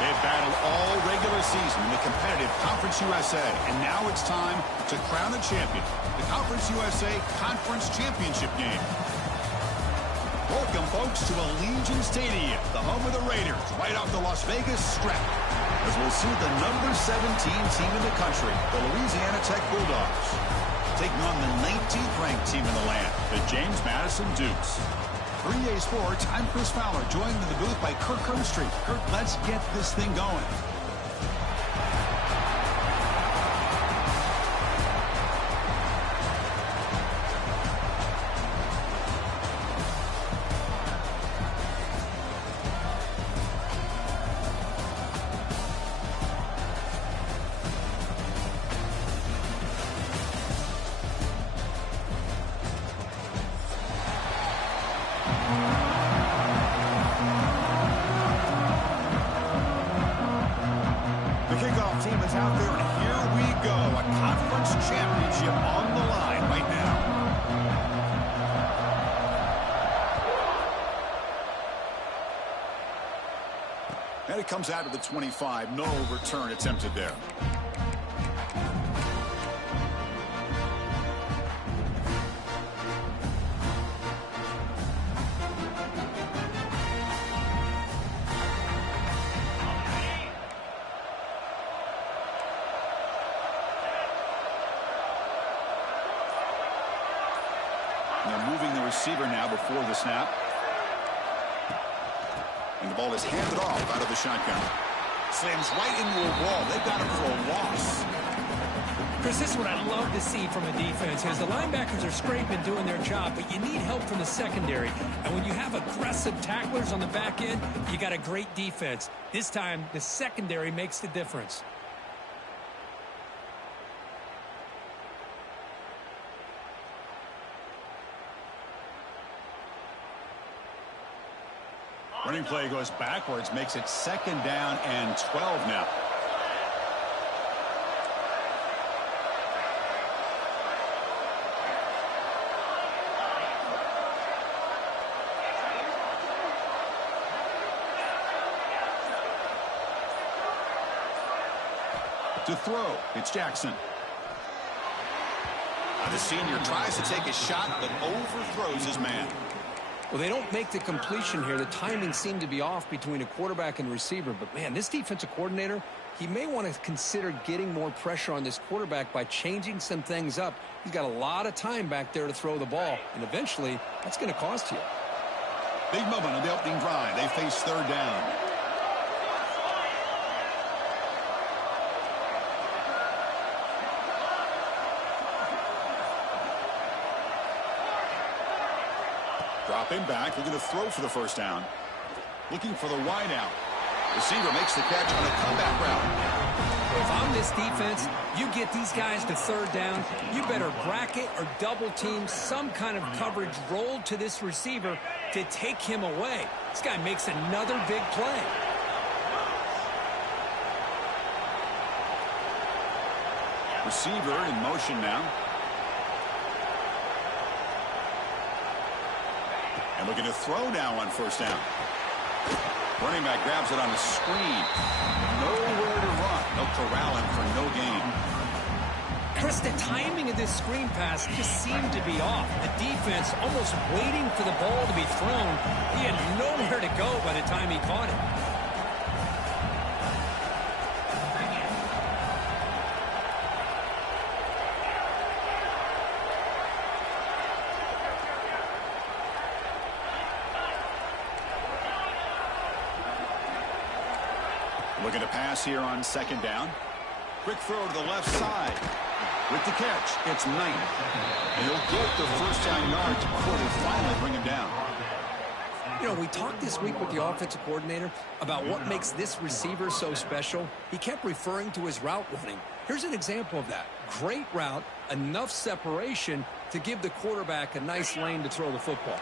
They've battled all regular season in the competitive Conference USA, and now it's time to crown a champion. The Conference USA Conference Championship game. Welcome, folks, to Allegiant Stadium, the home of the Raiders, right off the Las Vegas Strip, as we'll see the number 17 team in the country, the LaTech Bulldogs, taking on the 19th ranked team in the land, the James Madison Dukes. 3A Sports, I'm Chris Fowler, joined in the booth by Kirk Herbstreit. Kirk, let's get this thing going. Team is out there, and here we go. A conference championship on the line right now. And it comes out of the 25. No return attempted there. They're moving the receiver now before the snap. And the ball is handed off out of the shotgun. Slams right into a wall. They've got him for a loss. Chris, this is what I love to see from a defense. As the linebackers are scraping, doing their job, but you need help from the secondary. And when you have aggressive tacklers on the back end, you got a great defense. This time, the secondary makes the difference. Running play goes backwards, makes it 2nd down and 12 now. To throw, it's Jackson. The senior tries to take a shot, but overthrows his man. Well, they don't make the completion here. The timing seemed to be off between a quarterback and receiver. But, man, this defensive coordinator, he may want to consider getting more pressure on this quarterback by changing some things up. He's got a lot of time back there to throw the ball. And eventually, that's going to cost you. Big moment on the opening drive. They face 3rd down. Dropping back, looking to throw for the 1st down. Looking for the wide out. Receiver makes the catch on a comeback route. If I'm this defense, you get these guys to 3rd down, you better bracket or double team some kind of coverage rolled to this receiver to take him away. This guy makes another big play. Receiver in motion now. And looking to throw now on 1st down. Running back grabs it on a screen. Nowhere to run. They'll corral him for no gain. Chris, the timing of this screen pass just seemed to be off. The defense almost waiting for the ball to be thrown. He had nowhere to go by the time he caught it. Looking to pass here on 2nd down. Quick throw to the left side. With the catch, it's Knight. And he'll get the 1st down yards before they finally bring him down. You know, we talked this week with the offensive coordinator about what makes this receiver so special. He kept referring to his route running. Here's an example of that. Great route, enough separation to give the quarterback a nice lane to throw the football.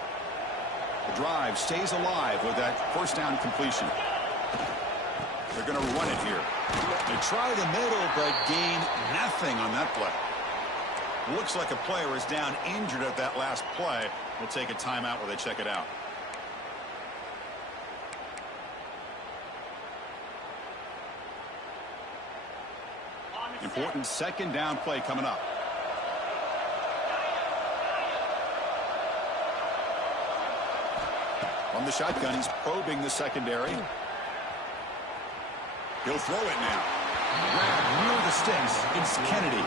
The drive stays alive with that 1st down completion. They're going to run it here. They try the middle, but gain nothing on that play. Looks like a player is down injured at that last play. We'll take a timeout while they check it out. Important second down play coming up. From the shotgun, he's probing the secondary. He'll throw it now. Grab near the sticks. It's Kennedy.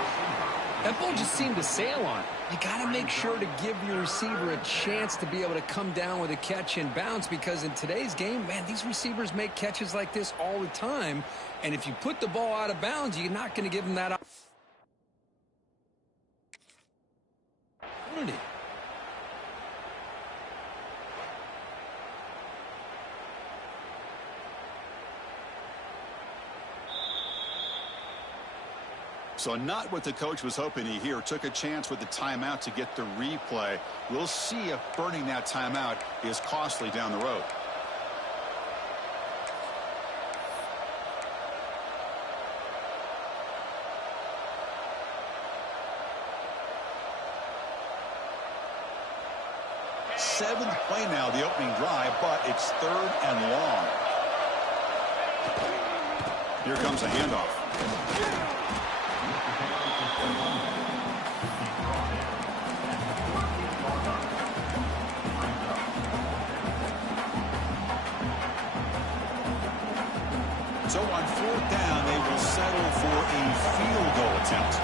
That ball just seemed to sail on. You got to make sure to give your receiver a chance to be able to come down with a catch and bounce, because in today's game, man, these receivers make catches like this all the time. And if you put the ball out of bounds, you're not going to give them that opportunity. So not what the coach was hoping to hear. Took a chance with the timeout to get the replay. We'll see if burning that timeout is costly down the road. Seventh play now, the opening drive, but it's third and long. Here comes a handoff. So on fourth down, they will settle for a field goal attempt.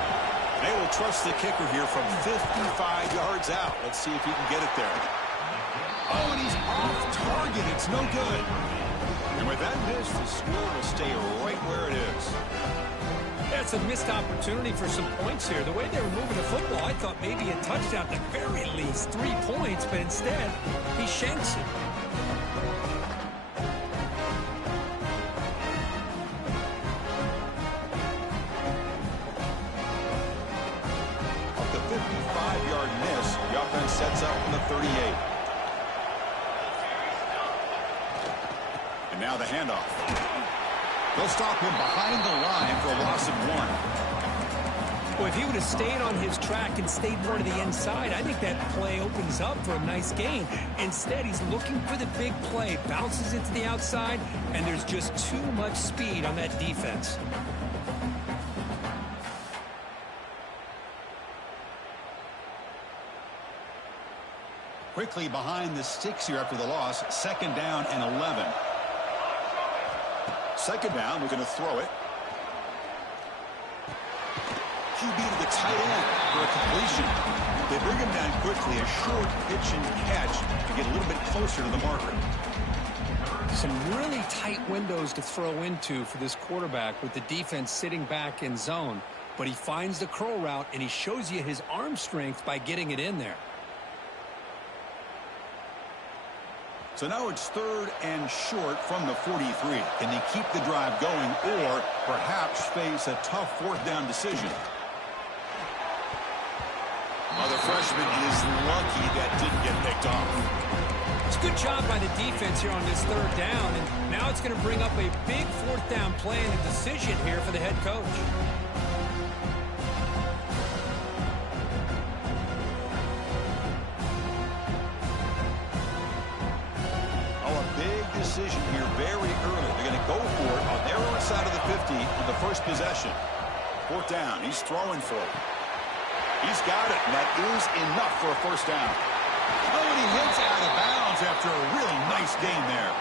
They will trust the kicker here from 55 yards out. Let's see if he can get it there. Oh, and he's off target. It's no good. And with that miss, the score will stay right where it is. That's a missed opportunity for some points here. The way they were moving the football, I thought maybe a touchdown, at the very least 3 points, but instead, he shanks it. The 55-yard miss, the offense sets up from the 38. And now the handoff. They'll stop him behind the line for a loss of 1. Well, if he would have stayed on his track and stayed more to the inside, I think that play opens up for a nice gain. Instead, he's looking for the big play, bounces it to the outside, and there's just too much speed on that defense. Quickly behind the sticks here after the loss. Second down and 11. Second down, we're going to throw it. QB to the tight end for a completion. They bring him down quickly, a short pitch and catch to get a little bit closer to the marker. Some really tight windows to throw into for this quarterback with the defense sitting back in zone. But he finds the curl route, and he shows you his arm strength by getting it in there. So now it's third and short from the 43. Can they keep the drive going or perhaps face a tough fourth down decision? Well, the freshman is lucky that didn't get picked off. It's a good job by the defense here on this third down, and now it's going to bring up a big fourth down play and a decision here for the head coach. Decision here very early. They're going to go for it on their own side of the 50 on the first possession. Fourth down. He's throwing for it. He's got it, and that is enough for a first down. Oh, and he hits out of bounds after a really nice gain there.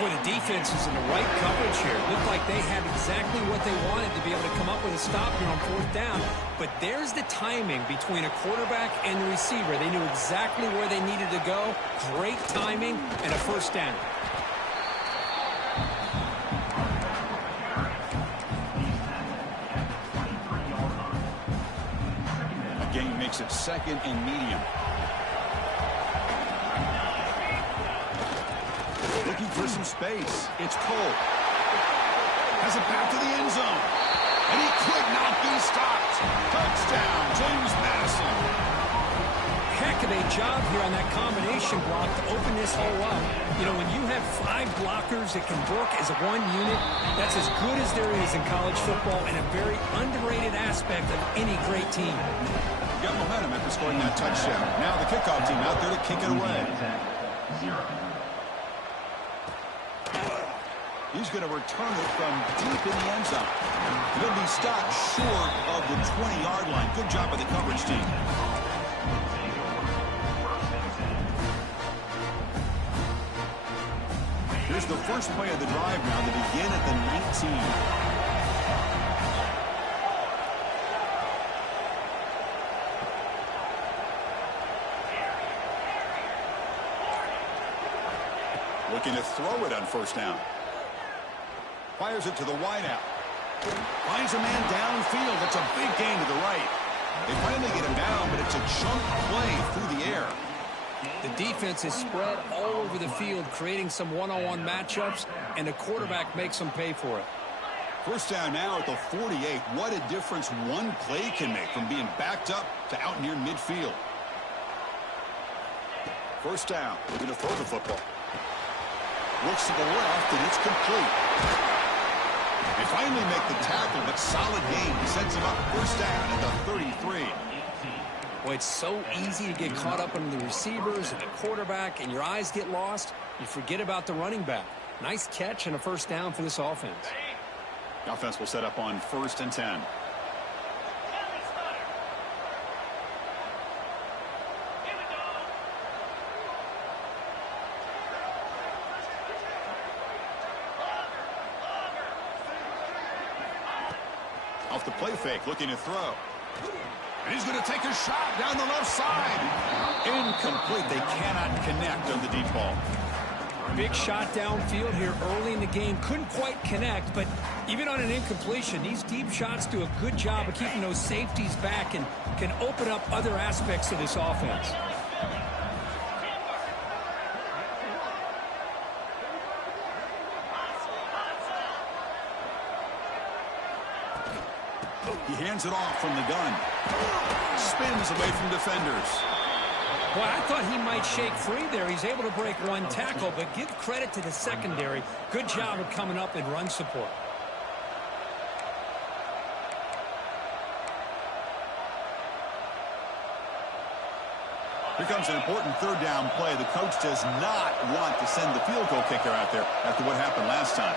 Boy, the defense is in the right coverage here. Looked like they had exactly what they wanted to be able to come up with a stop here on fourth down. But there's the timing between a quarterback and the receiver. They knew exactly where they needed to go. Great timing and a first down. Game makes it second and medium. Looking for some space. It's Cole. Has it back to the end zone. And he could not be stopped. Touchdown, James Madison. Heck of a job here on that combination block to open this hole up. You know, when you have 5 blockers that can work as one unit, that's as good as there is in college football and a very underrated aspect of any great team. Got momentum after scoring that touchdown. Now the kickoff team out there to kick it away. He he's going to return it from deep in the end zone. He'll be stopped short of the 20-yard line. Good job by the coverage team. Here's the first play of the drive now to begin at the 19. Looking to throw it on first down. Fires it to the wideout. Finds a man downfield. That's a big gain to the right. They finally get him down, but it's a chunk play through the air. The defense is spread all over the field, creating some one-on-one matchups, and the quarterback makes them pay for it. First down now at the 48. What a difference one play can make from being backed up to out near midfield. First down. We're going to throw the football. Looks to the left, and it's complete. They finally make the tackle, but solid gain sets him up first down at the 33. Well, it's so easy to get caught up in the receivers and the quarterback, and your eyes get lost. You forget about the running back. Nice catch and a first down for this offense. The offense will set up on 1st and 10. Off the play fake, looking to throw. And he's going to take a shot down the left side. Incomplete. They cannot connect on the deep ball. Big shot downfield here early in the game. Couldn't quite connect, but even on an incompletion, these deep shots do a good job of keeping those safeties back and can open up other aspects of this offense. He hands it off from the gun. Spins away from defenders. Well, I thought he might shake free there. He's able to break one tackle, but give credit to the secondary. Good job of coming up in run support. Here comes an important third down play. The coach does not want to send the field goal kicker out there after what happened last time.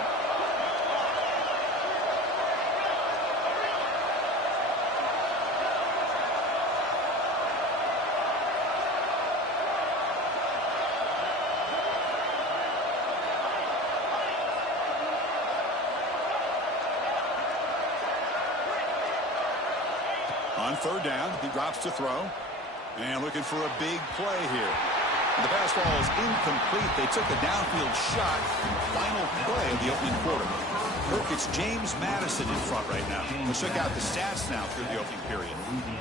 On third down, he drops to throw. And looking for a big play here. The pass ball is incomplete. They took a downfield shot in the final play of the opening quarter. Kirk, it's James Madison in front right now. Let's check out the stats now through the opening period.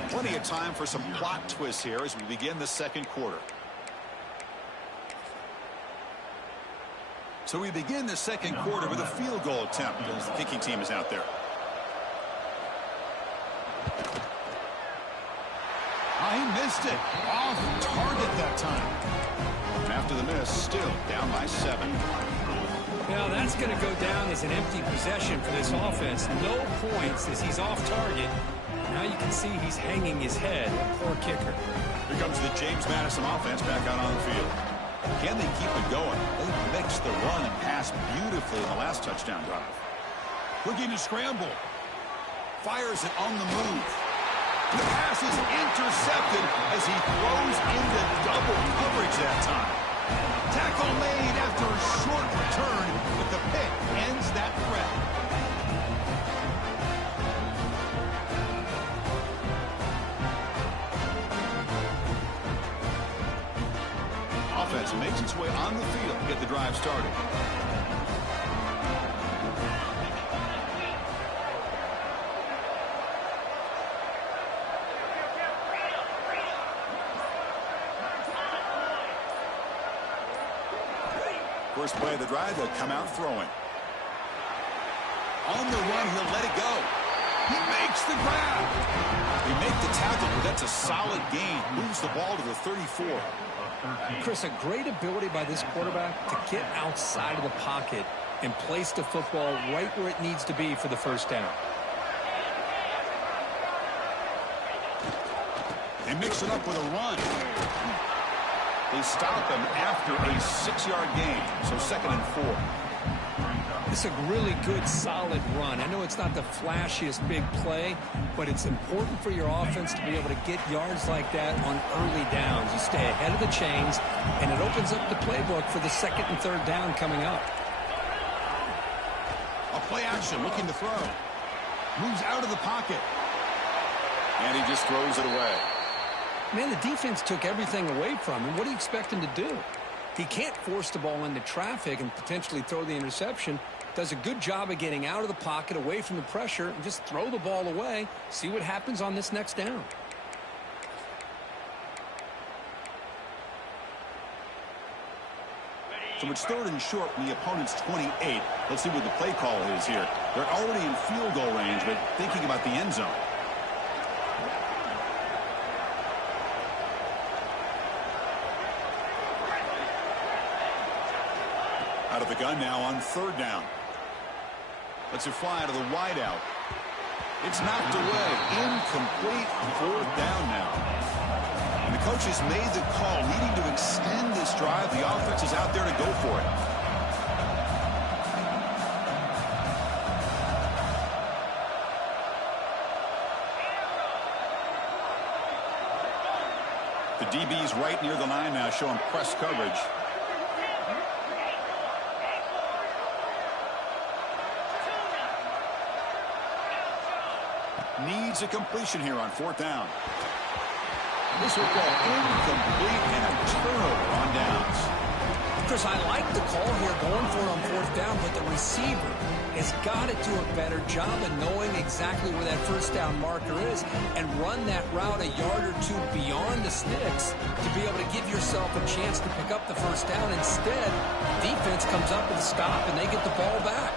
Plenty of time for some plot twists here as we begin the second quarter. So we begin the second quarter with a field goal attempt as the kicking team is out there. He missed it. Off target that time. And after the miss, still down by 7. Now that's going to go down as an empty possession for this offense. No points as he's off target. Now you can see he's hanging his head. Poor kicker. Here comes the James Madison offense back out on the field. Can they keep it going? They mixed the run and pass beautifully in the last touchdown drive. Looking to scramble. Fires it on the move. The pass is intercepted as he throws into double coverage that time. Tackle made after a short return, but the pick ends that threat. Offense makes its way on the field to get the drive started. First play of the drive, they'll come out throwing. On the run, he'll let it go. He makes the grab. They make the tackle, but that's a solid gain. Moves the ball to the 34. Chris, a great ability by this quarterback to get outside of the pocket and place the football right where it needs to be for the first down. They mix it up with a run. They stop him after a 6-yard gain, so 2nd and 4. The It's a really good, solid run. I know it's not the flashiest big play, but it's important for your offense to be able to get yards like that on early downs. You stay ahead of the chains, and it opens up the playbook for the second and third down coming up. A play action, looking to throw. Moves out of the pocket. And he just throws it away. Man, the defense took everything away from him. What do you expect him to do? He can't force the ball into traffic and potentially throw the interception. Does a good job of getting out of the pocket, away from the pressure, and just throw the ball away. See what happens on this next down. So it's third and short from the opponent's 28. Let's see what the play call is here. They're already in field goal range, but thinking about the end zone. Out of the gun now on third down. Lets it fly out of the wideout. It's knocked away. Incomplete. Fourth down now. And the coach has made the call, needing to extend this drive. The offense is out there to go for it. The DB's right near the line now, showing press coverage. Needs a completion here on fourth down. This will go incomplete and a turnover on downs. Chris, I like the call here, going for it on fourth down, but the receiver has got to do a better job of knowing exactly where that first down marker is and run that route a yard or two beyond the sticks to be able to give yourself a chance to pick up the first down. Instead, defense comes up with a stop and they get the ball back.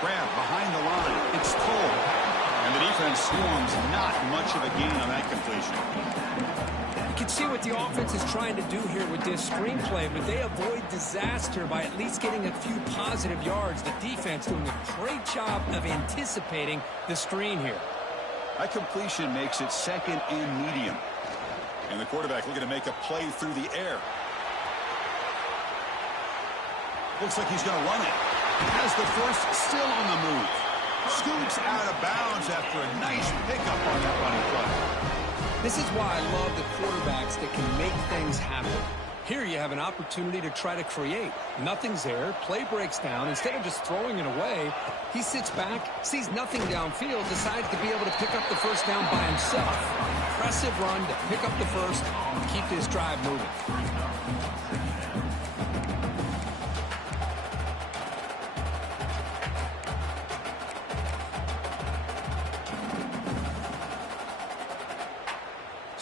Grab behind the line. It's Cole. And the defense swarms not much of a gain on that completion. You can see what the offense is trying to do here with this screenplay, but they avoid disaster by at least getting a few positive yards. The defense doing a great job of anticipating the screen here. That completion makes it second and medium. And the quarterback looking to make a play through the air. Looks like he's going to run it. Has the first, still on the move. Scoots out of bounds after a nice pickup on that running play. This is why I love the quarterbacks that can make things happen. Here you have an opportunity to try to create. Nothing's there. Play breaks down. Instead of just throwing it away, he sits back, sees nothing downfield, decides to be able to pick up the first down by himself. Impressive run to pick up the first and keep this drive moving.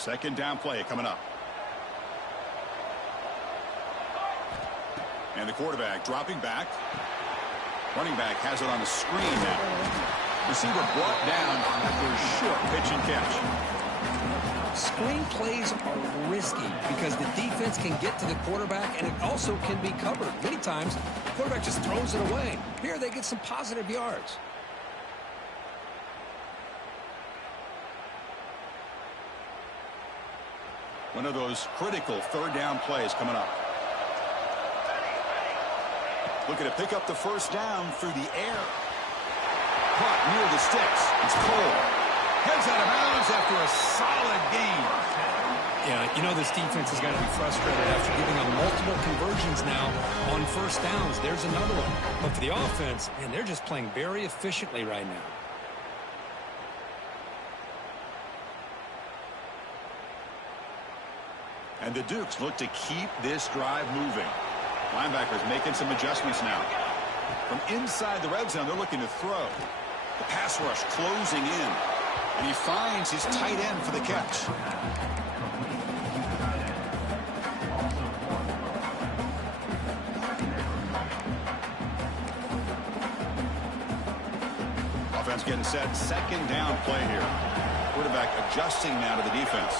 Second down play coming up. And the quarterback dropping back. Running back has it on the screen now. Receiver brought down after a short pitch and catch. Screen plays are risky because the defense can get to the quarterback and it also can be covered. Many times, the quarterback just throws it away. Here they get some positive yards. One of those critical third down plays coming up. Looking to pick up the first down through the air. Caught near the sticks. It's Cole. Heads out of bounds after a solid game. Yeah, you know this defense has got to be frustrated after giving them multiple conversions now on first downs. There's another one. But for the offense, man, they're just playing very efficiently right now. And the Dukes look to keep this drive moving. Linebackers making some adjustments now. From inside the red zone, they're looking to throw. The pass rush closing in. And he finds his tight end for the catch. Offense getting set. Second down play here. Quarterback adjusting now to the defense.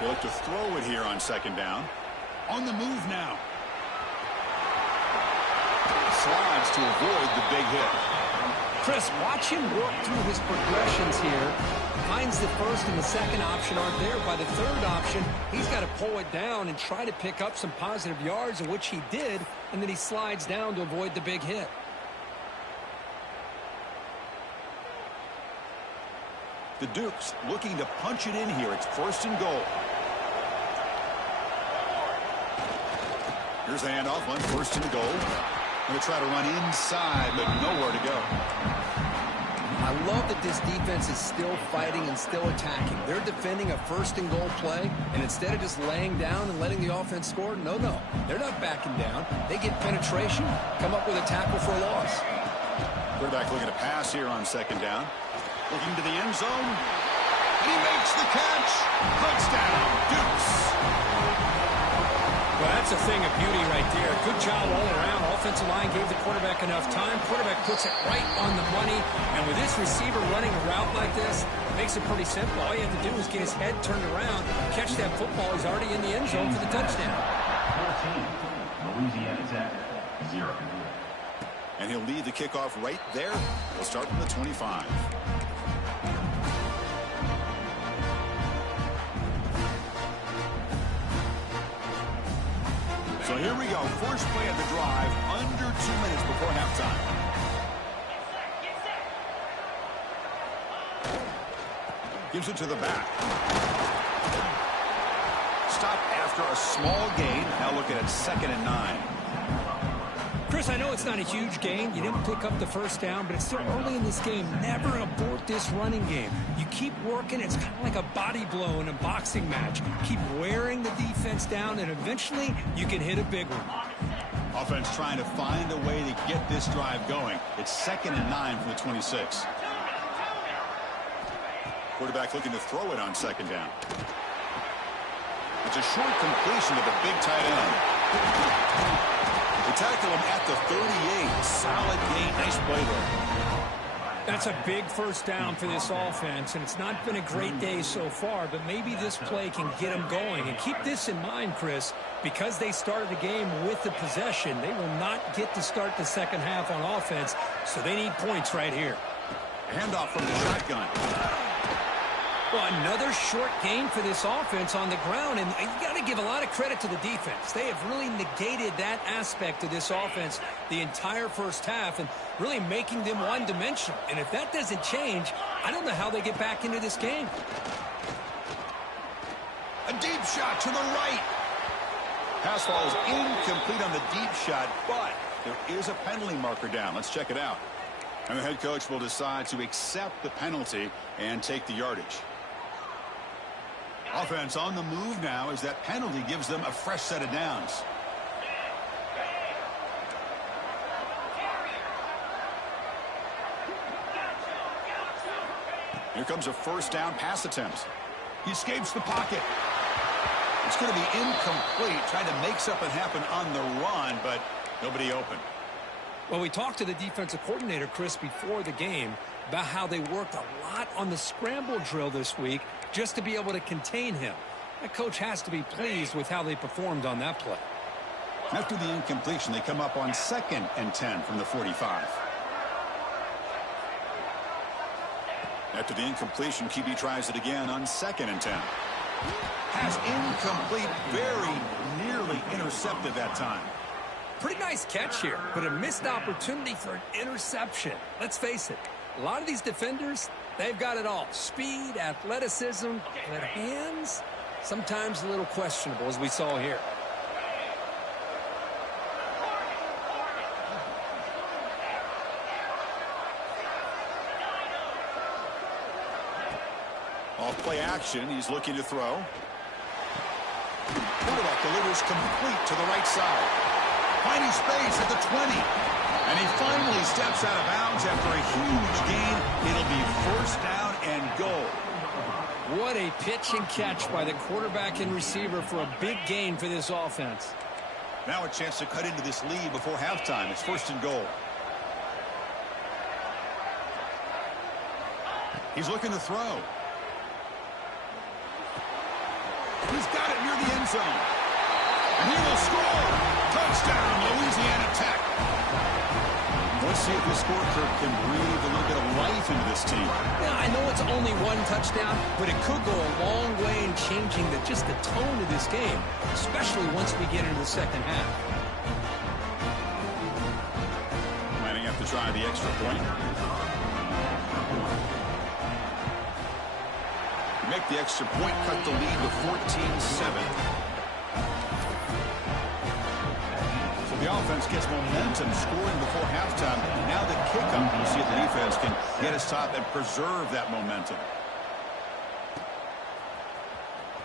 They look to throw it here on second down. On the move now. Slides to avoid the big hit. Chris, watch him work through his progressions here. Finds the first and the second option aren't there. By the third option, he's got to pull it down and try to pick up some positive yards, in which he did, and then he slides down to avoid the big hit. The Dukes looking to punch it in here. It's 1st and goal. Here's the handoff on 1st and goal. Going to try to run inside, but nowhere to go. I love that this defense is still fighting and still attacking. They're defending a 1st and goal play, and instead of just laying down and letting the offense score, no. They're not backing down. They get penetration, come up with a tackle for a loss. Quarterback looking to pass here on 2nd down. Looking to the end zone. And he makes the catch. Touchdown, Dukes. Well, that's a thing of beauty right there. Good job all around. Offensive line gave the quarterback enough time. Quarterback puts it right on the money. And with this receiver running a route like this, it makes it pretty simple. All you have to do is get his head turned around, catch that football. He's already in the end zone for the touchdown. 14, Louisiana Tech, 0. And he'll lead the kickoff right there. He'll start from the 25. So here we go. First play of the drive, under 2 minutes before halftime. Gives it to the back. Stop after a small gain. Now looking at 2nd and 9. Chris, I know it's not a huge gain. You didn't pick up the first down, but it's still early in this game. Never abort this running game. You keep working. It's kind of like a body blow in a boxing match. Keep wearing the defense down, and eventually you can hit a big one. Offense trying to find a way to get this drive going. It's 2nd and 9 from the 26. Quarterback looking to throw it on 2nd down. It's a short completion to the big tight end. They tackle him at the 38. Solid gain. Nice play there. That's a big first down for this offense, and it's not been a great day so far, but maybe this play can get them going. And keep this in mind, Chris, because they started the game with the possession, they will not get to start the second half on offense, so they need points right here. Handoff from the shotgun. Well, another short gain for this offense on the ground, and you got to give a lot of credit to the defense. They have really negated that aspect of this offense the entire first half and really making them one-dimensional. And if that doesn't change, I don't know how they get back into this game. A deep shot to the right. Pass ball is incomplete on the deep shot, but there is a penalty marker down. Let's check it out. And the head coach will decide to accept the penalty and take the yardage. Offense on the move now as that penalty gives them a fresh set of downs. Here comes a first down pass attempt. He escapes the pocket. It's going to be incomplete, trying to make something happen on the run, but nobody open. Well, we talked to the defensive coordinator, Chris, before the game about how they worked a lot on the scramble drill this week just to be able to contain him. That coach has to be pleased with how they performed on that play. After the incompletion, they come up on 2nd and 10 from the 45. After the incompletion, QB tries it again on 2nd and 10. Pass incomplete, very nearly intercepted that time. Pretty nice catch here, but a missed opportunity for an interception. Let's face it, a lot of these defenders, they've got it all. Speed, athleticism, but hands, sometimes a little questionable, as we saw here. Off play action, he's looking to throw. Quarterback delivers complete to the right side. Finding space at the 20. And he finally steps out of bounds after a huge gain. It'll be first down and goal. What a pitch and catch by the quarterback and receiver for a big gain for this offense. Now a chance to cut into this lead before halftime. It's 1st and goal. He's looking to throw. He's got it near the end zone. And he will score. Touchdown, Louisiana Tech. With see if this scorecard can breathe a little bit of life into this team. Yeah, I know it's only one touchdown, but it could go a long way in changing just the tone of this game, especially once we get into the second half. Lining up to try the extra point. Make the extra point, cut the lead to 14-7. The offense gets momentum, scoring before halftime. Now the kickoff. We'll see if the defense can get a stop and preserve that momentum.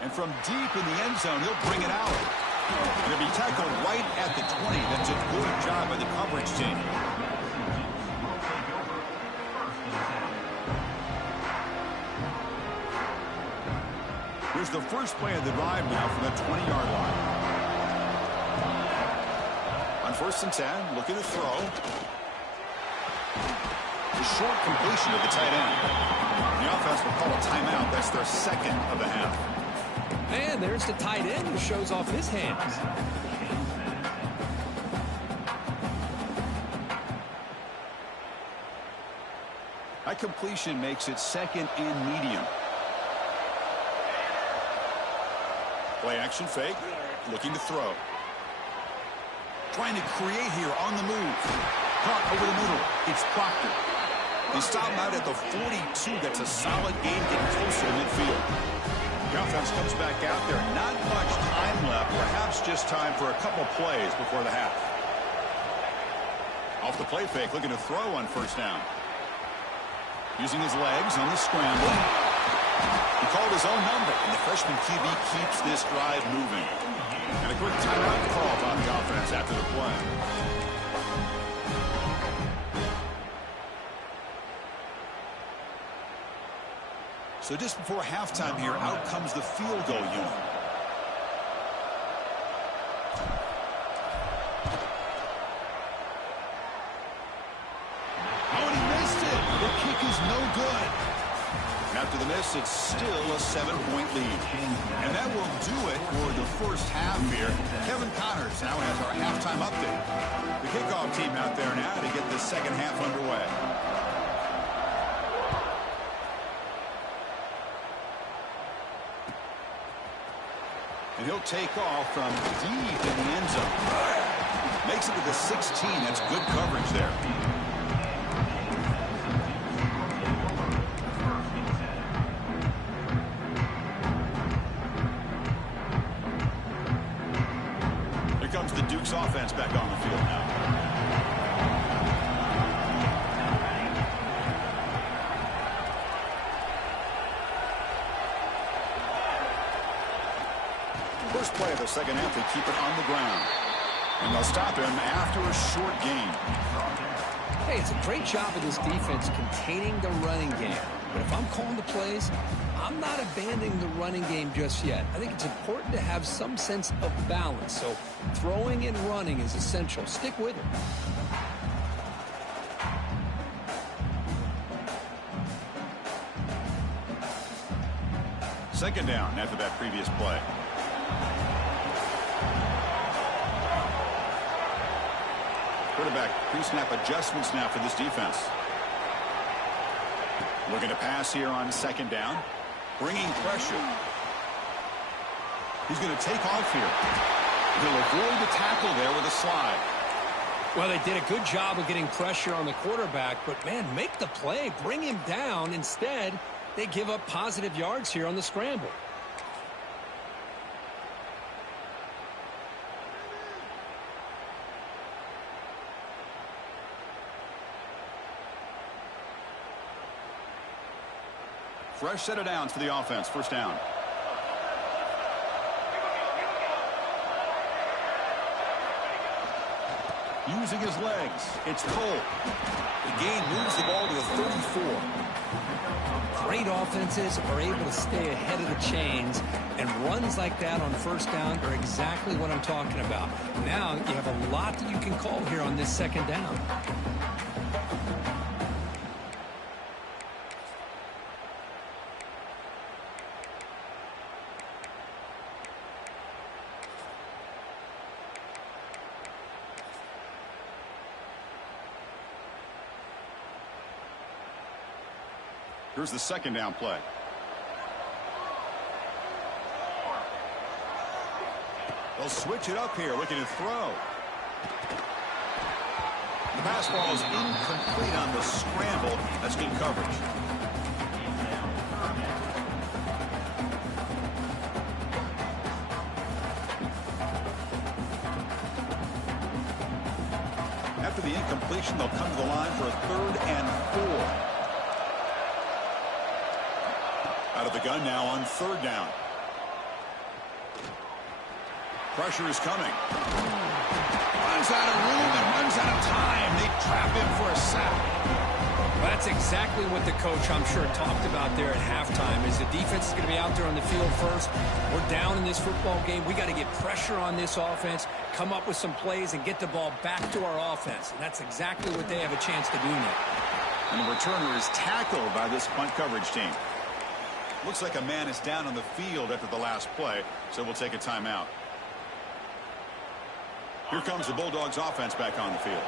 And from deep in the end zone, he'll bring it out. And it'll be tackled right at the 20. That's a good job by the coverage team. Here's the first play of the drive now from the 20-yard line. On 1st and 10, looking to throw. A short completion to the tight end. The offense will call a timeout. That's their second of the half. And there's the tight end who shows off his hands. That completion makes it 2nd and medium. Play action fake. Looking to throw. Trying to create here on the move. Caught over the middle. It's Proctor. They stop him out at the 42. That's a solid gain, getting closer to midfield. The offense comes back out there. Not much time left. Perhaps just time for a couple plays before the half. Off the play fake. Looking to throw on 1st down. Using his legs on the scramble. He called his own number, and the freshman QB keeps this drive moving. And a quick timeout call on the offense after the play. So just before halftime here, out comes the field goal unit. Oh, and he missed it. The kick is no good. After the miss, it's still a 7-point lead. And that will do it for the first half here. Kevin Connors now has our halftime update. The kickoff team out there now to get the second half underway. And he'll take off from deep in the end zone. Makes it to the 16. That's good coverage there. The Duke's offense back on the field now. First play of the second half, they keep it on the ground. And they'll stop him after a short gain. Hey, it's a great job of this defense containing the running game. But if I'm calling the plays, I'm not abandoning the running game just yet. I think it's important to have some sense of balance. So throwing and running is essential. Stick with it. Second down after that previous play. Quarterback pre-snap adjustments now for this defense. Looking to pass here on 2nd down. Bringing pressure. He's going to take off here. He'll avoid the tackle there with a slide. Well, they did a good job of getting pressure on the quarterback, but, man, make the play. Bring him down. Instead, they give up positive yards here on the scramble. Fresh set of downs for the offense. 1st down. Using his legs. It's Cole. The gain moves the ball to the 34. Great offenses are able to stay ahead of the chains, and runs like that on 1st down are exactly what I'm talking about. Now you have a lot that you can call here on this 2nd down. Here's the second down play. They'll switch it up here, looking to throw. The pass ball is incomplete on the scramble. That's good coverage. After the incompletion, they'll come to the line for a 3rd and 4. Out of the gun now on 3rd down. Pressure is coming. Runs out of room and runs out of time. They trap him for a sack. Well, that's exactly what the coach, I'm sure, talked about there at halftime, is the defense is going to be out there on the field first. We're down in this football game. We got to get pressure on this offense, come up with some plays, and get the ball back to our offense. And that's exactly what they have a chance to do now. And the returner is tackled by this punt coverage team. Looks like a man is down on the field after the last play, so we'll take a timeout. Here comes the Bulldogs offense back on the field.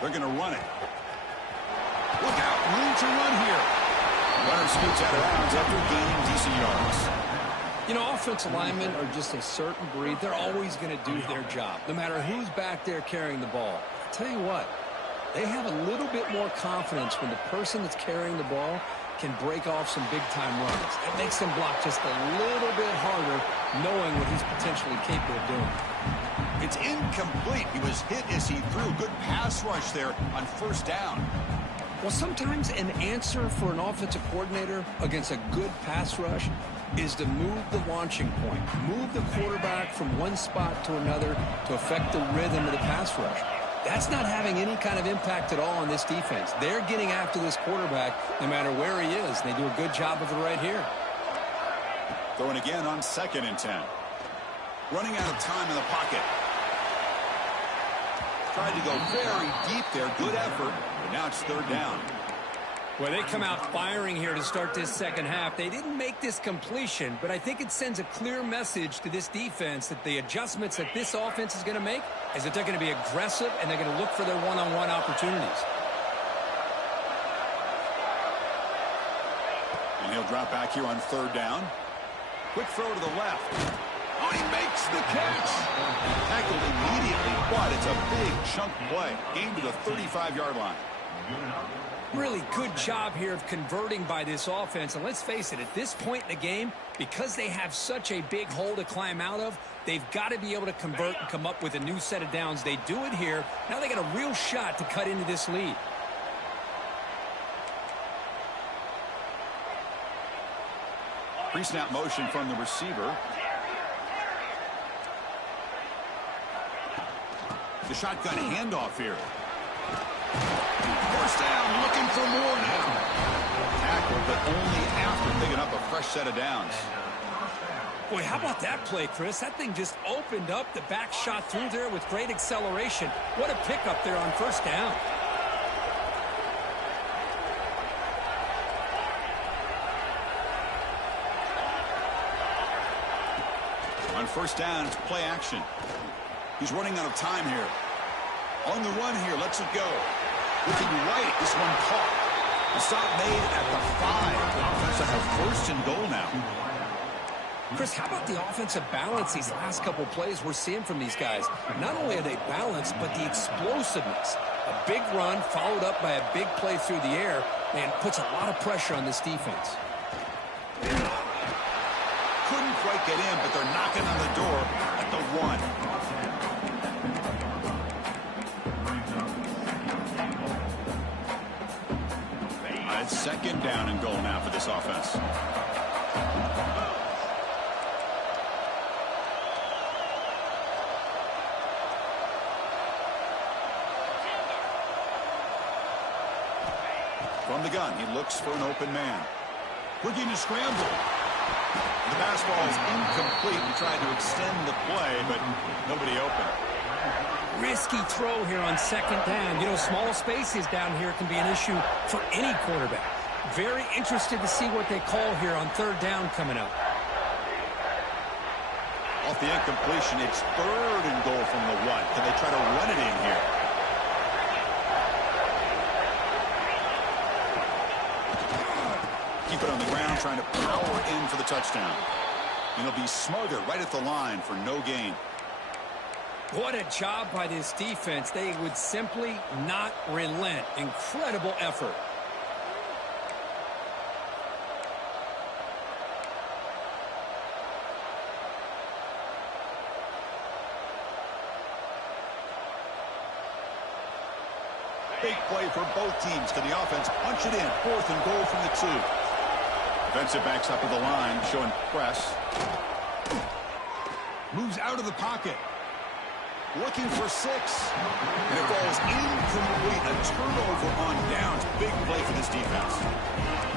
They're going to run it. Look out, room to run here. Runner scoots out of bounds after gaining decent yards. You know, offensive linemen are just a certain breed. They're always going to do their job, no matter who's back there carrying the ball. I'll tell you what, they have a little bit more confidence when the person that's carrying the ball can break off some big-time runs. It makes them block just a little bit harder, knowing what he's potentially capable of doing. It's incomplete. He was hit as he threw. Good pass rush there on 1st down. Well, sometimes an answer for an offensive coordinator against a good pass rush is to move the launching point, move the quarterback from one spot to another to affect the rhythm of the pass rush. That's not having any kind of impact at all on this defense. They're getting after this quarterback no matter where he is, and they do a good job of it right here. Throwing again on 2nd and 10. Running out of time in the pocket. Tried to go very deep there. Good effort, but now it's 3rd down. Well, they come out firing here to start this second half. They didn't make this completion, but I think it sends a clear message to this defense that the adjustments that this offense is going to make is that they're going to be aggressive and they're going to look for their one-on-one opportunities. And he'll drop back here on 3rd down. Quick throw to the left. Oh, he makes the catch. Tackled immediately, but it's a big chunk play. Gained to the 35-yard line. Really good job here of converting by this offense. And let's face it, at this point in the game, because they have such a big hole to climb out of, they've got to be able to convert and come up with a new set of downs. They do it here. Now they got a real shot to cut into this lead. Pre-snap motion from the receiver. The shotgun handoff here. 1st down, looking for more now. Tackled, but only after picking up a fresh set of downs. Boy, how about that play, Chris? That thing just opened up. The back shot through there with great acceleration. What a pickup there on 1st down. On 1st down, it's play action. He's running out of time here. On the run here, lets it go. Looking right, this one caught. The stop made at the 5. The offense will have 1st and goal now. Chris, how about the offensive balance these last couple plays we're seeing from these guys? Not only are they balanced, but the explosiveness. A big run followed up by a big play through the air, and puts a lot of pressure on this defense. Couldn't quite get in, but they're knocking on the door at the 1. It's 2nd down and goal now for this offense. From the gun, he looks for an open man. Looking to scramble. The pass ball is incomplete. He tried to extend the play, but nobody open. Risky throw here on 2nd down. You know, small spaces down here can be an issue for any quarterback. Very interested to see what they call here on 3rd down coming up. Off the incompletion, it's 3rd and goal from the 1. Can they try to run it in here? Keep it on the ground, trying to power in for the touchdown. And he'll be smothered right at the line for no gain. What a job by this defense. They would simply not relent. Incredible effort. Big play for both teams. Can the offense punch it in? 4th and goal from the 2. Defensive backs up to the line, showing press. Moves out of the pocket. Looking for 6. And it falls incomplete. A turnover on downs. Big play for this defense.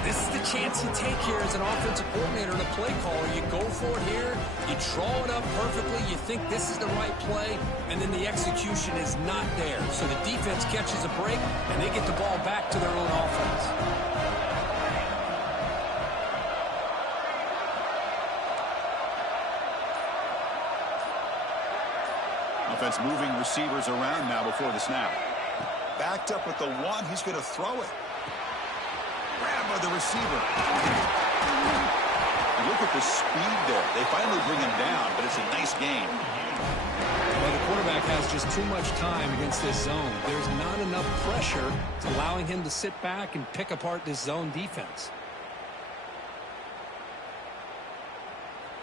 This is the chance you take here as an offensive coordinator and a play caller. You go for it here. You draw it up perfectly. You think this is the right play, and then the execution is not there. So the defense catches a break, and they get the ball back to their own offense. Offense moving receivers around now before the snap. Backed up with the 1. He's going to throw it. Grab by the receiver. And look at the speed there. They finally bring him down, but it's a nice gain. Well, the quarterback has just too much time against this zone. There's not enough pressure to allowing him to sit back and pick apart this zone defense.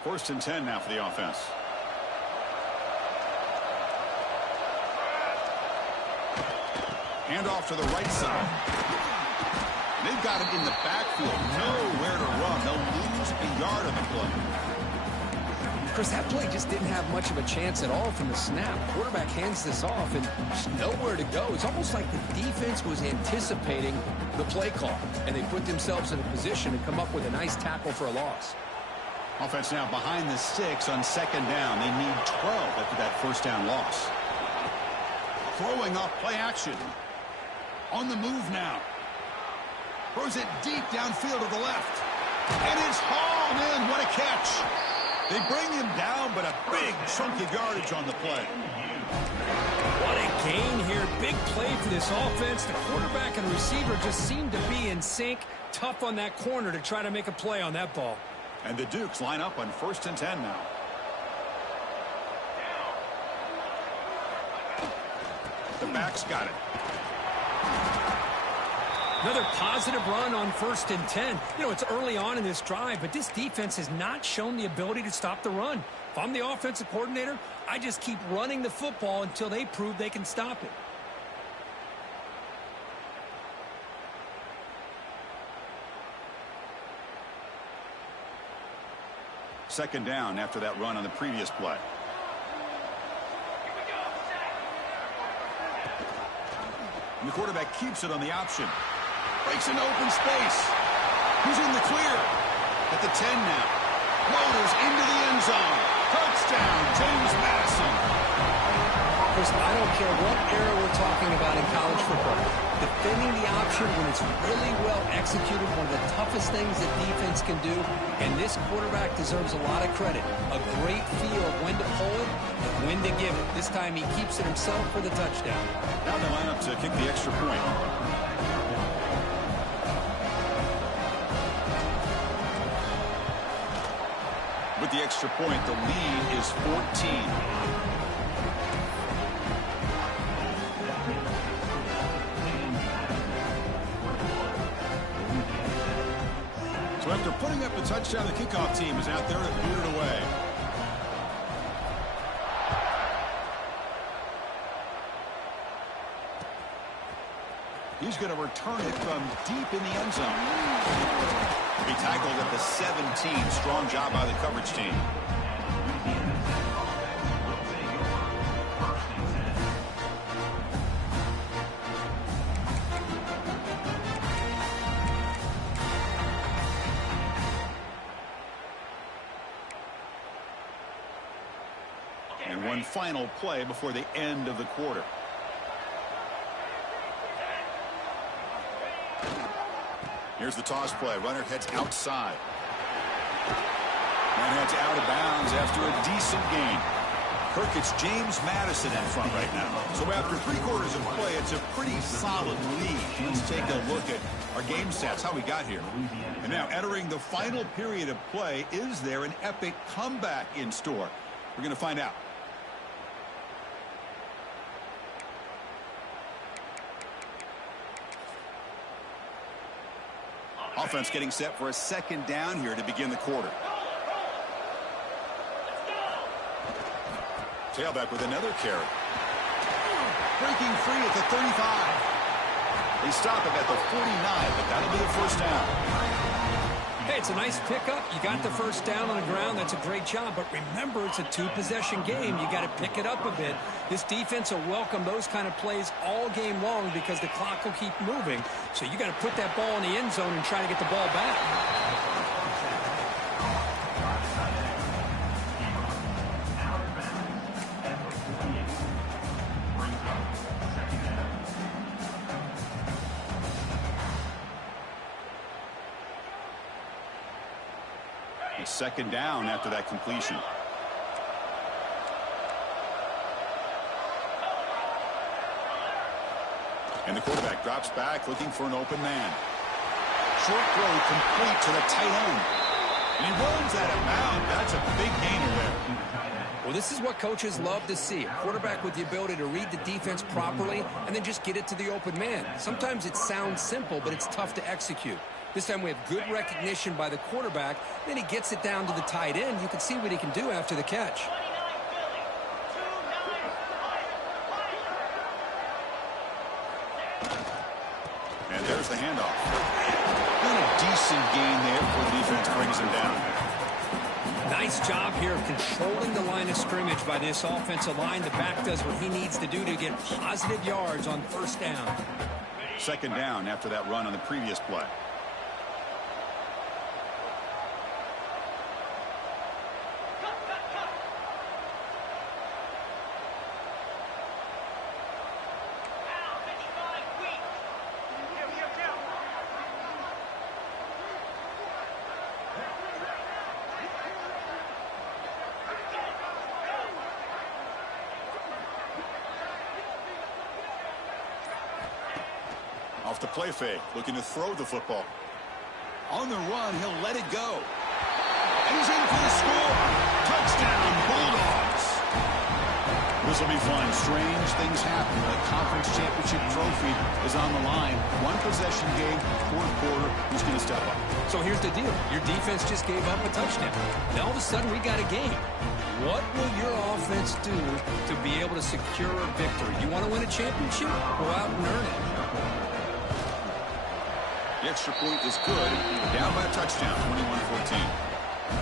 1st and 10 now for the offense. Hand off to the right side. They've got him in the backfield. Nowhere to run. They'll lose a yard on the play. Chris, that play just didn't have much of a chance at all from the snap. Quarterback hands this off and just nowhere to go. It's almost like the defense was anticipating the play call, and they put themselves in a position to come up with a nice tackle for a loss. Offense now behind the 6 on 2nd down. They need 12 after that 1st down loss. Throwing off play action. On the move now. Throws it deep downfield to the left. And it's hauled in. What a catch. They bring him down, but a big chunk of yardage on the play. What a gain here. Big play for this offense. The quarterback and receiver just seem to be in sync. Tough on that corner to try to make a play on that ball. And the Dukes line up on 1st and 10 now. The back's got it. Another positive run on 1st and 10. You know, it's early on in this drive, but this defense has not shown the ability to stop the run. If I'm the offensive coordinator, I just keep running the football until they prove they can stop it. Second down after that run on the previous play. And the quarterback keeps it on the option. Breaks into open space. Who's in the clear? At the 10 now. Floaters into the end zone. Touchdown, James Madison. Chris, I don't care what era we're talking about in college football. Defending the option when it's really well executed, one of the toughest things that defense can do, and this quarterback deserves a lot of credit. A great feel of when to pull it and when to give it. This time he keeps it himself for the touchdown. Now they line up to kick the extra point. With the extra point, the lead is 14. So after putting up the touchdown, the kickoff team is out there to boot it away. He's going to return it from deep in the end zone. He tackled at the 17. Strong job by the coverage team. And one final play before the end of the quarter. Here's the toss play. Runner heads outside. And heads out of bounds after a decent gain. Kirk, it's James Madison in front right now. So after 3 quarters of play, it's a pretty solid lead. Let's take a look at our game stats, how we got here. And now entering the final period of play, is there an epic comeback in store? We're going to find out. Offense getting set for a second down here to begin the quarter. Tailback with another carry. Breaking free at the 35. They stop him at the 49, but that'll be a first down. Hey, it's a nice pickup. You got the first down on the ground. That's a great job. But remember, it's a 2-possession game. You got to pick it up a bit. This defense will welcome those kind of plays all game long because the clock will keep moving. So you got to put that ball in the end zone and try to get the ball back. Second down after that completion. And the quarterback drops back looking for an open man. Short throw complete to the tight end. And he runs out of bounds. That's a big gainer there. Well, this is what coaches love to see. A quarterback with the ability to read the defense properly and then just get it to the open man. Sometimes it sounds simple, but it's tough to execute. This time we have good recognition by the quarterback. Then he gets it down to the tight end. You can see what he can do after the catch. And there's the handoff. And a decent gain there before the defense brings him down. Nice job here of controlling the line of scrimmage by this offensive line. The back does what he needs to do to get positive yards on first down. Second down after that run on the previous play. Off the play fake, looking to throw the football. On the run, he'll let it go. And he's in for the score. Touchdown, Bulldogs. This will be fun. Strange things happen when a conference championship trophy is on the line. One possession game, fourth quarter. Who's going to step up? So here's the deal. Your defense just gave up a touchdown. Now all of a sudden we got a game. What will your offense do to be able to secure a victory? You want to win a championship? Go out and earn it. The extra point is good. Down by a touchdown, 21-14.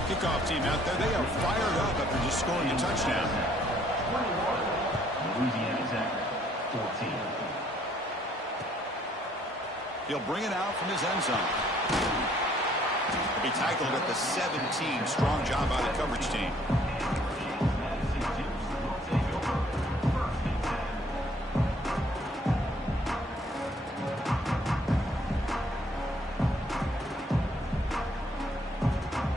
Kickoff team out there, they are fired up after just scoring a touchdown. 21, Louisiana Tech, 14. He'll bring it out from his end zone. He'll be tackled at the 17. Strong job by the coverage team.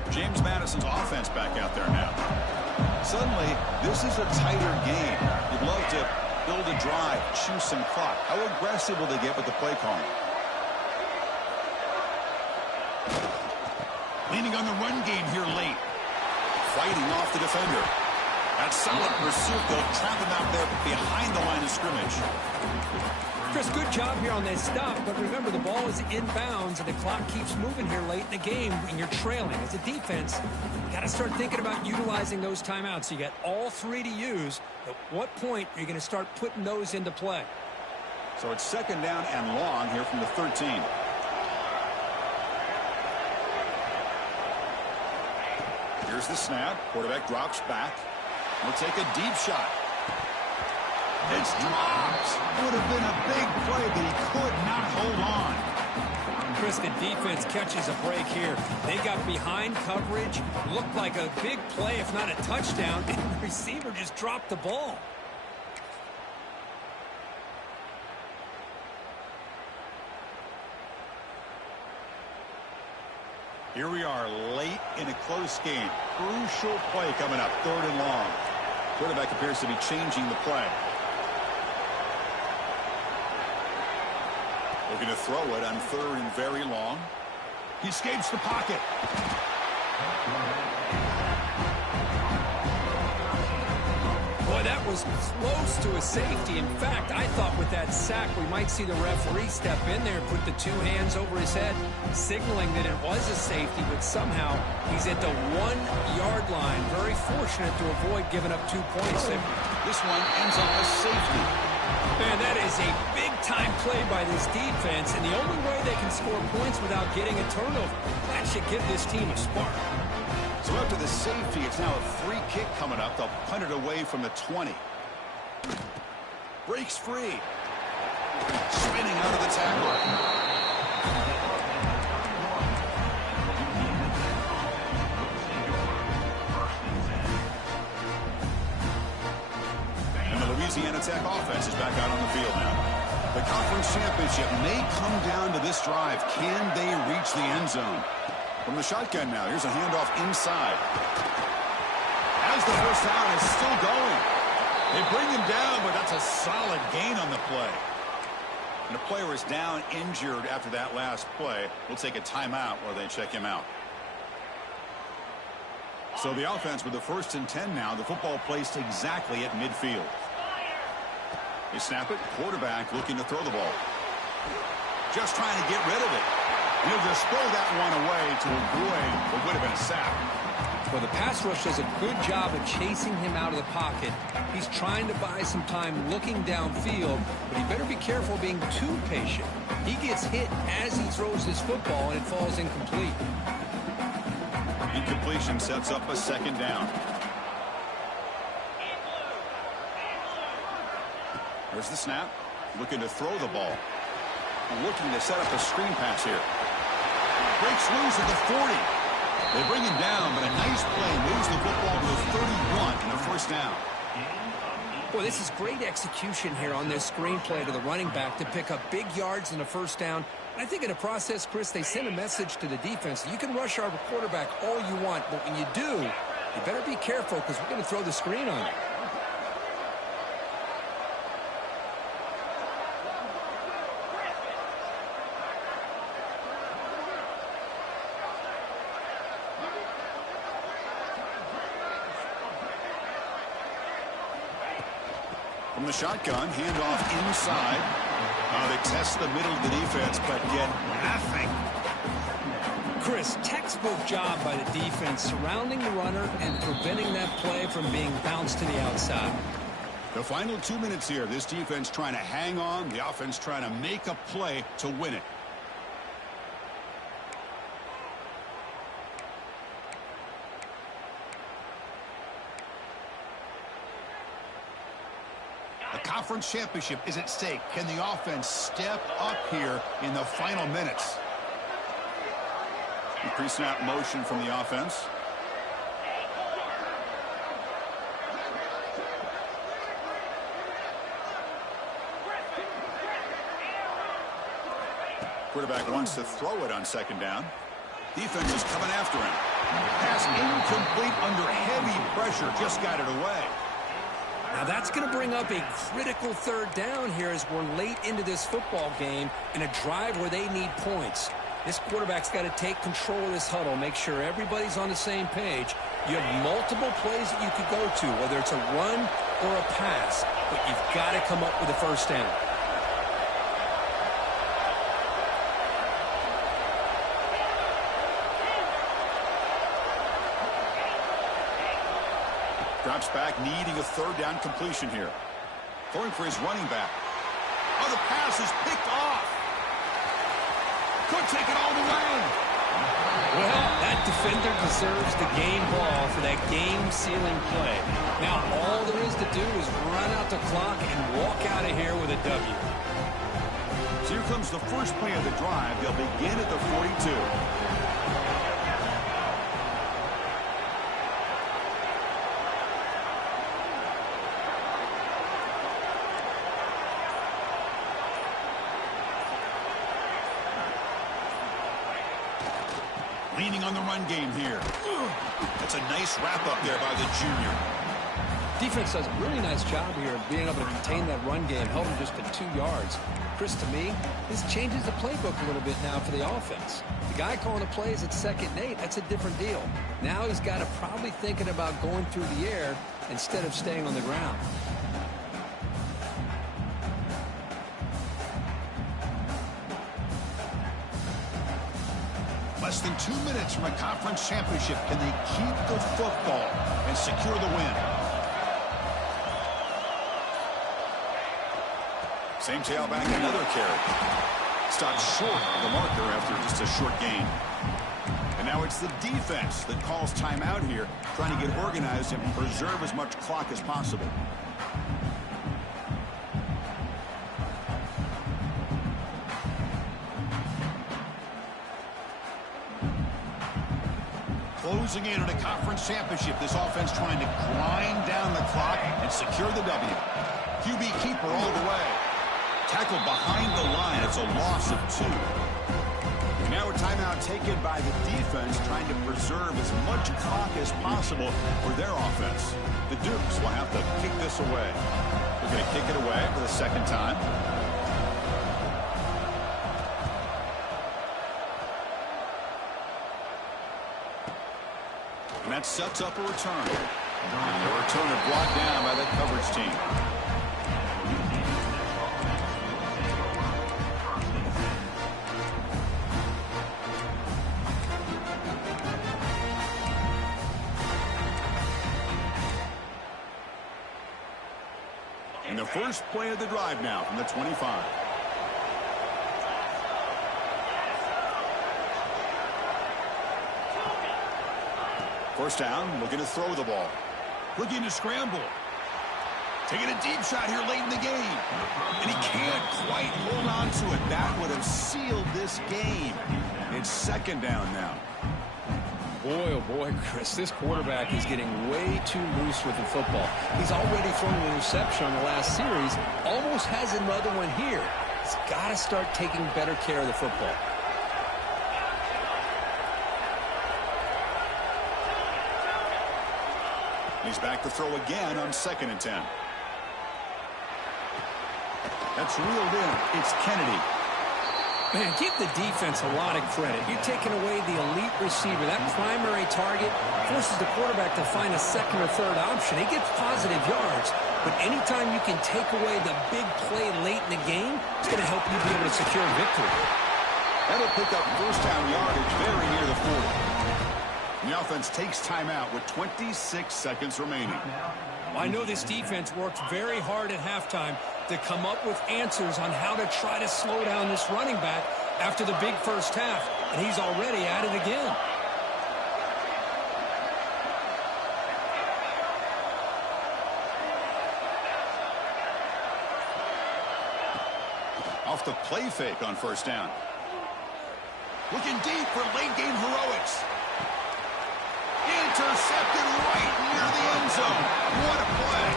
James Madison's offense back out there now. Suddenly, this is a tighter game. You'd love to build a drive, choose some clock. How aggressive will they get with the play calling? Leaning on the run game here late. Fighting off the defender. That solid pursuit, they'll trap him out there behind the line of scrimmage. Chris, good job here on that stop, but remember the ball is inbounds and the clock keeps moving here late in the game and you're trailing. As a defense, you got to start thinking about utilizing those timeouts. You got all three to use. At what point are you going to start putting those into play? So it's second down and long here from the 13. Here's the snap. Quarterback drops back. We'll take a deep shot. It's dropped. Would have been a big play, but he could not hold on. Chris, the defense catches a break here. They got behind coverage. Looked like a big play, if not a touchdown, and the receiver just dropped the ball. Here we are late in a close game. Crucial play coming up, third and long. Quarterback appears to be changing the play. Looking to throw it on 3rd and very long. He escapes the pocket. Boy, that was close to a safety. In fact, I thought with that sack we might see the referee step in there and put the 2 hands over his head, signaling that it was a safety, but somehow he's at the 1-yard line. Very fortunate to avoid giving up 2 points there. This one ends up a safety. Man, that is a big-time play by this defense, and the only way they can score points without getting a turnover. That should give this team a spark. So after the safety, it's now a free kick coming up. They'll punt it away from the 20. Breaks free. Spinning out of the tackle. And the Louisiana Tech offense is back out on the field now. The conference championship may come down to this drive. Can they reach the end zone? From the shotgun now, here's a handoff inside. As the first down is still going. They bring him down, but that's a solid gain on the play. And the player is down injured after that last play. We'll take a timeout while they check him out. So the offense with the 1st and 10 now. The football placed exactly at midfield. They snap it. Quarterback looking to throw the ball. Just trying to get rid of it. And he'll just throw that one away to avoid what would have been a sack. Well, the pass rush does a good job of chasing him out of the pocket. He's trying to buy some time looking downfield, but he better be careful being too patient. He gets hit as he throws his football, and it falls incomplete. Incompletion sets up a 2nd down. There's the snap. Looking to throw the ball. Looking to set up a screen pass here. Breaks loose at the 40. They bring him down, but a nice play moves the football to the 31 and a 1st down. Boy, this is great execution here on this screen play to the running back to pick up big yards and a 1st down. And I think in the process, Chris, they send a message to the defense. You can rush our quarterback all you want, but when you do, you better be careful because we're going to throw the screen on you. From the shotgun, handoff inside. They test the middle of the defense, but get nothing. Chris, textbook job by the defense surrounding the runner and preventing that play from being bounced to the outside. The final 2 minutes here. This defense trying to hang on. The offense trying to make a play to win it. The conference championship is at stake. Can the offense step up here in the final minutes? The pre-snap motion from the offense. Quarterback wants to throw it on 2nd down. Defense is coming after him. Pass incomplete under heavy pressure. Just got it away. Now that's going to bring up a critical 3rd down here as we're late into this football game in a drive where they need points. This quarterback's got to take control of this huddle, make sure everybody's on the same page. You have multiple plays that you could go to, whether it's a run or a pass, but you've got to come up with a 1st down. Drops back, needing a 3rd down completion here. Throwing for his running back. Oh, the pass is picked off. Could take it all the way. Well, that defender deserves the game ball for that game-sealing play. Now, all there is to do is run out the clock and walk out of here with a W. So here comes the first play of the drive. They'll begin at the 42. Leaning on the run game here. That's a nice wrap up there by the junior. Defense does a really nice job here of being able to contain that run game, held him just to 2 yards. Chris, to me, this changes the playbook a little bit now for the offense. The guy calling the plays at 2nd and 8, that's a different deal. Now he's got to probably thinking about going through the air instead of staying on the ground. Less than 2 minutes from a conference championship. Can they keep the football and secure the win? Same tailback, another carry. Stopped short of the marker after just a short gain. And now it's the defense that calls timeout here, trying to get organized and preserve as much clock as possible. Closing in on a conference championship, this offense trying to grind down the clock and secure the W. QB keeper all the way. Tackled behind the line. It's a loss of 2. And now a timeout taken by the defense, trying to preserve as much clock as possible for their offense. The Dukes will have to kick this away. They're going to kick it away for the 2nd time. And that sets up a return. And the returner brought down by that coverage team. And the first play of the drive now from the 25. First down, looking to throw the ball. Looking to scramble. Taking a deep shot here late in the game. And he can't quite hold on to it. That would have sealed this game. It's 2nd down now. Boy, oh boy, Chris, this quarterback is getting way too loose with the football. He's already thrown an interception on the last series. Almost has another one here. He's got to start taking better care of the football. He's back to throw again on 2nd and 10. That's reeled in. It's Kennedy. Man, give the defense a lot of credit. You're taking away the elite receiver. That primary target forces the quarterback to find a 2nd or 3rd option. He gets positive yards, but anytime you can take away the big play late in the game, it's going to help you be able to secure victory. That'll pick up first down yardage very near the 40. The offense takes timeout with 26 seconds remaining. I know this defense worked very hard at halftime to come up with answers on how to try to slow down this running back after the big first half, and he's already at it again. Off the play fake on first down. Looking deep for late game heroics. Intercepted right near the end zone. What a play.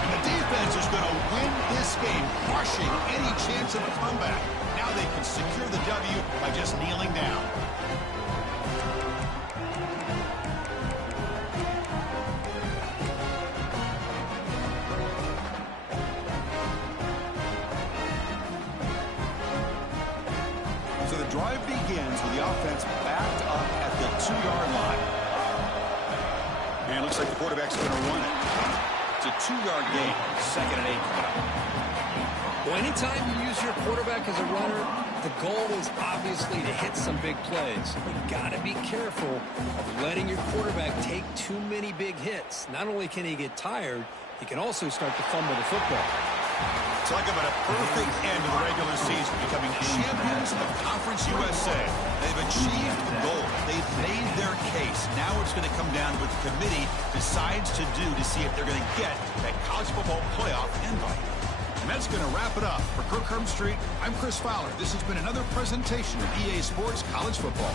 And the defense is going to win this game, crushing any chance of a comeback. Now they can secure the W by just kneeling down. So the drive begins with the offense backed up at the 2-yard line. And it looks like the quarterback's going to run it. It's a 2-yard gain. 2nd and 8. Well, anytime you use your quarterback as a runner, the goal is obviously to hit some big plays. You've got to be careful of letting your quarterback take too many big hits. Not only can he get tired, he can also start to fumble the football. Talk about a perfect end to the regular season, becoming champions of Conference USA. They've achieved the goal. They've made their case. Now it's going to come down to what the committee decides to do to see if they're going to get that college football playoff invite. And that's going to wrap it up. For Kirk Street, I'm Chris Fowler. This has been another presentation of EA Sports College Football.